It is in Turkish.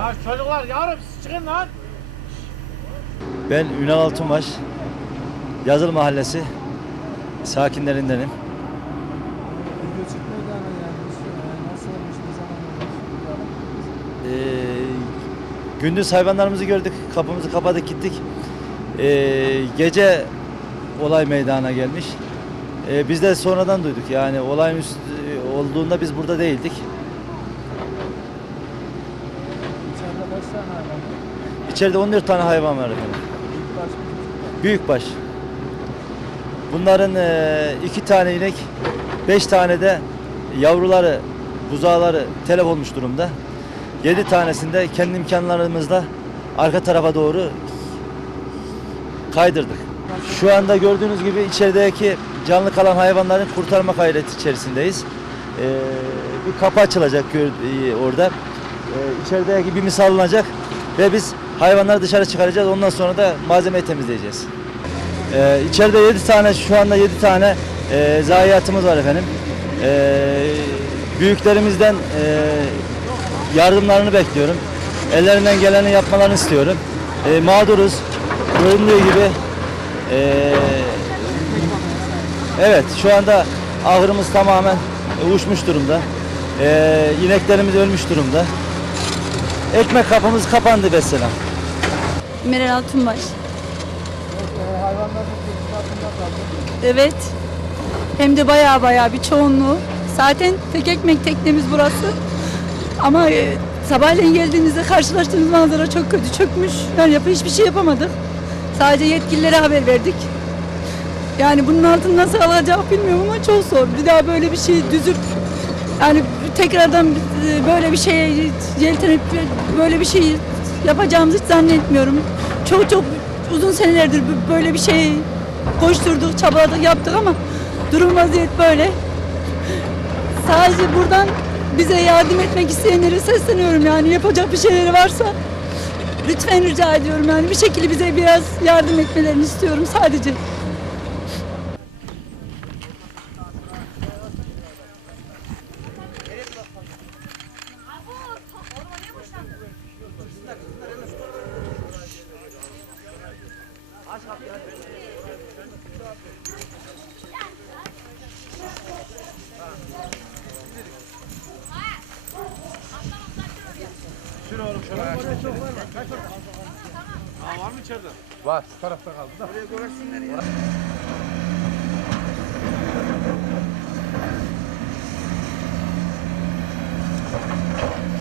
Ya çocuklar yavrum siz çıkın lan. Ben Ünal Altunbaş, Yazılı Mahallesi sakinlerindenim. Ee, gündüz hayvanlarımızı gördük, kapımızı kapadık gittik. Ee, gece olay meydana gelmiş. Ee, biz de sonradan duyduk yani olayın olduğunda biz burada değildik. İçeride kaç tane hayvan var? İçeride 14 tane hayvan var efendim. İlk baş mı, küçük mü? Büyükbaş. Bunların iki tane inek, beş tane de yavruları, buzağları telef olmuş durumda. Yedi tanesinde kendi imkanlarımızla arka tarafa doğru kaydırdık. Şu anda gördüğünüz gibi içerideki canlı kalan hayvanların kurtarma gayreti içerisindeyiz. E, bir kapı açılacak orada. E, içerideki bir misal alınacak ve biz hayvanları dışarı çıkaracağız. Ondan sonra da malzemeyi temizleyeceğiz. Ee, içeride 7 tane şu anda 7 tane e, zayiatımız var efendim. Ee, büyüklerimizden e, yardımlarını bekliyorum. Ellerinden geleni yapmalarını istiyorum. Ee, mağduruz. Göründüğü gibi e, evet şu anda ahırımız tamamen uçmuş durumda. Ee, ineklerimiz ölmüş durumda. Ekmek kapımız kapandı mesela. Meral Altunbaş. Evet. Hem de baya baya bir çoğunluğu. Zaten tek ekmek teknemiz burası. Ama e, sabahleyin geldiğimizde karşılaştığımız manzara çok kötü çökmüş. Yani yap hiçbir şey yapamadık. Sadece yetkililere haber verdik. Yani bunun altını nasıl alacak bilmiyorum ama çok zor. Bir daha böyle bir şey düzüp yani tekrardan e, böyle bir şeye yeltenip böyle bir şey yapacağımızı hiç zannetmiyorum. Çok çok uzun senelerdir böyle bir şey koşturduk, çabaladık, yaptık ama durum vaziyet böyle. Sadece buradan bize yardım etmek isteyenlere sesleniyorum yani yapacak bir şeyleri varsa lütfen rica ediyorum yani bir şekilde bize biraz yardım etmelerini istiyorum sadece. Şunu oğlum şunu. Oraya çok var mı? Kaç orada? Aa, var mı içeride? Var, şu tarafta kaldı da.